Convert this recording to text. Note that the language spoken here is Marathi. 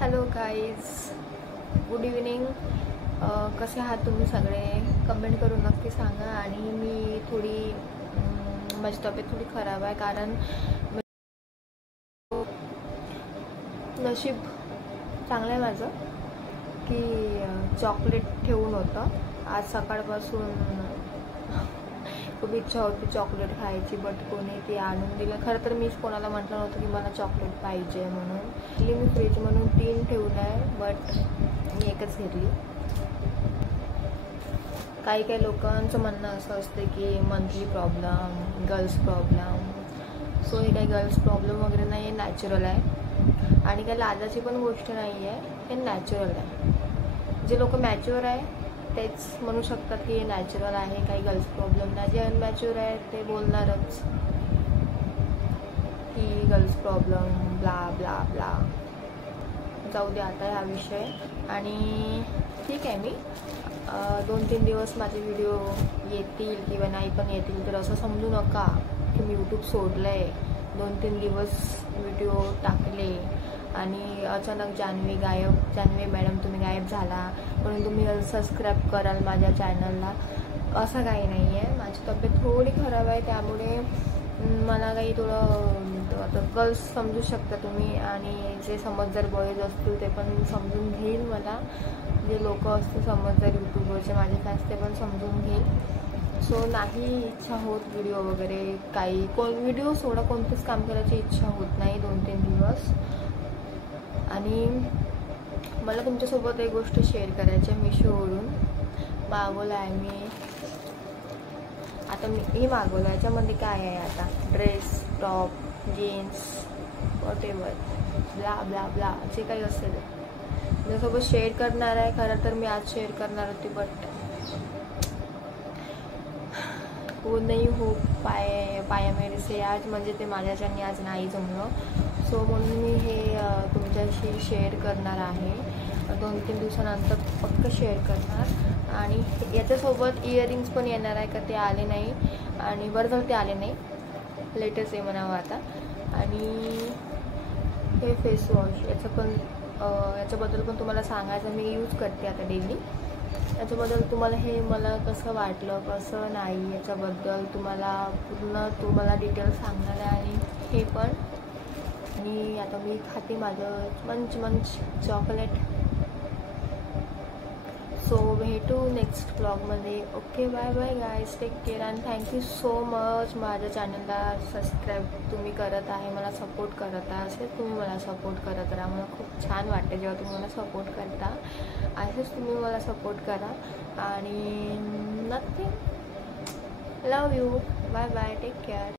Hello guys, good evening. कसे आहात तुम्ही सगळे? कमेंट करून नक्की सांगा. आणि मी थोडी माझी तब्येत थोडी खराब आहे, कारण नशीब चांगलं आहे माझं की चॉकलेट ठेवून होतं. आज सकाळपासून खूप इच्छा होती चॉकलेट खायची, बट कोणी ती आणून दिलं. खरं तर मीच कोणाला म्हटलं नव्हतं की मला चॉकलेट पाहिजे म्हणून. मी फ्रीज म्हणून 3 ठेवलं आहे, बट मी एकच घेतली. काही लोकांचं म्हणणं असं असतं की monthly problem, girls problem. So हे काही गर्ल्स प्रॉब्लेम वगैरे नाही आहे, नॅचरल आहे. आणि काही लाजाची पण गोष्ट नाही आहे, हे नॅचरल आहे. जे लोक मॅच्युअर आहे तेच म्हणू शकतात की हे नॅचरल आहे, काही गर्ल्स प्रॉब्लेम नाही. जे अनमॅच्युअर आहे ते बोलणारच की girls problem blah blah blah. जाऊ दे आता हा विषय. आणि ठीक आहे, मी 2-3 दिवस माझे व्हिडिओ येतील किंवा नाही पण येतील, तर असं समजू नका की मी यूट्यूब सोडलं आहे. 2-3 दिवस व्हिडिओ टाकले आणि अचानक जान्हवी मॅडम तुम्ही गायब झाला म्हणून तुम्ही सबस्क्राईब कराल माझ्या चॅनलला, असं काही नाही आहे. माझी तब्येत थोडी खराब आहे, त्यामुळे मला काही थोडं आता गर्ल्स समजू शकता तुम्ही, आणि जे समजदार बॉयज असतील ते पण समजून घेईल मला. जे लोक असतील समजदार यूट्यूबवरचे माझे फॅन्स ते पण समजून घेईल. सो नाही इच्छा होत व्हिडिओ वगैरे काही व्हिडिओ सोडा कोणतंच काम करायची इच्छा होत नाही 2-3 दिवस. आणि मला तुमच्यासोबत एक गोष्ट शेअर करायची आहे. मिशोवरून मागवलं आहे मी. आता मी हे मागवलं, याच्यामध्ये काय आहे आता, dress, top, jeans, whatever blah blah blah जे काही असेल तुमच्यासोबत शेअर करणार आहे. खरं तर मी आज शेअर करणार होती, बट वो नाही हो पाया मेरे से आज, म्हणजे ते माझ्याच्यानी आज नाही जमलं. सो म्हणून मी हे तुमच्याशी शेअर करणार आहे. 2-3 दिवसानंतर पक्क शेअर करणार. आणि याच्यासोबत इयरिंग्स पण येणार आहे, का ते आले नाही. आणि बरं झालं ते आले नाही, लेटेस्ट आहे म्हणावं आता. आणि हे फेसवॉश याच्याबद्दल पण तुम्हाला सांगायचं, मी यूज करते आता डेली. याच्याबद्दल तुम्हाला हे मला कसं वाटलं कसं नाही याच्याबद्दल तुम्हाला डिटेल सांगणार आहे. आणि हे पण, आणि आता मी खाते माझं मंच चॉकलेट. सो भेटू नेक्स्ट ब्लॉगमध्ये. Okay, bye bye guys, take care. आणि थँक्यू सो मच माझ्या चॅनलला सबस्क्राईब तुम्ही करत आहे, मला सपोर्ट करत आहे. असेच तुम्ही मला सपोर्ट करत राहा. मला खूप छान वाटते जेव्हा तुम्ही मला सपोर्ट करता. असेच तुम्ही मला सपोर्ट करा. आणि nothing, love you, bye bye, take care.